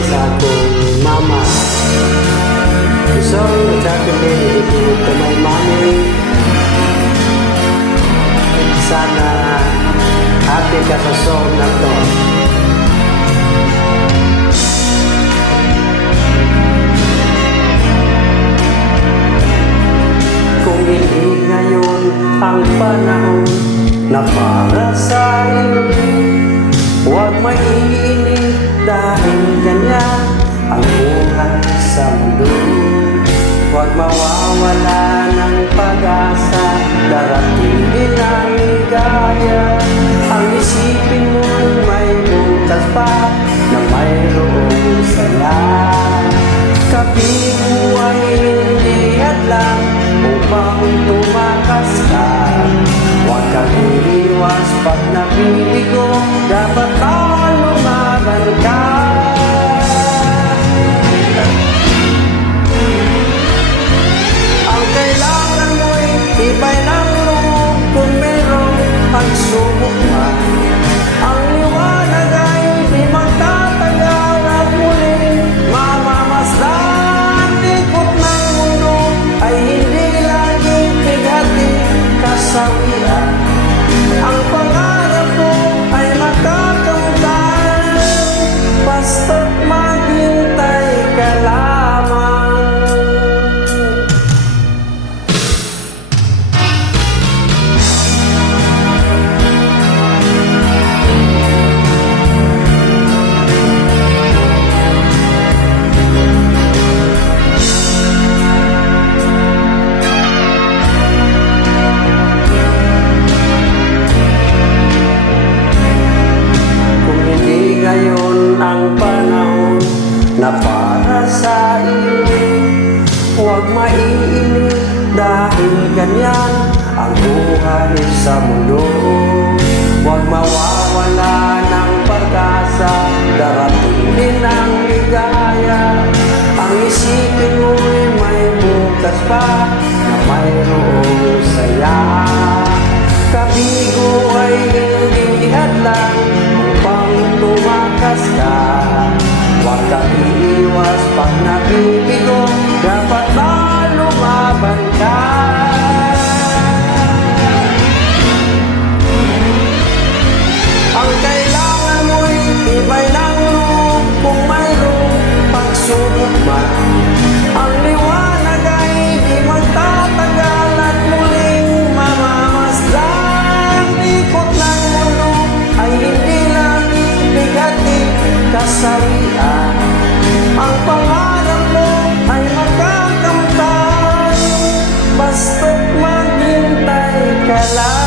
sa akong mama. Isang natapin mo yung kamay mami. Sana happy ka sa song na to. Kung hindi ngayon ang panahon na para sa iyo, huwag maingat. Huwag mawawala ng pag-asa. Darating din ang ligaya. Ang isipin mo may bukas pa Na mayroong saya. Kapigo ay hindi hadlang upang tumakas ka. Huwag kang iiwas pag nabibigo Dapat na para sa iyo. Huwag maiinip dahil ganyan ang buhay sa mundo. Huwag mawawala ng pag-asa Darating ang ligaya. Ang isipin mo'y may bukas pa Na mayroong saya. Kabigo ay hindi hadlang upang tumakas ka kasawian Ang pangarap mo ay makakamtan Basta't maghintay ka lamang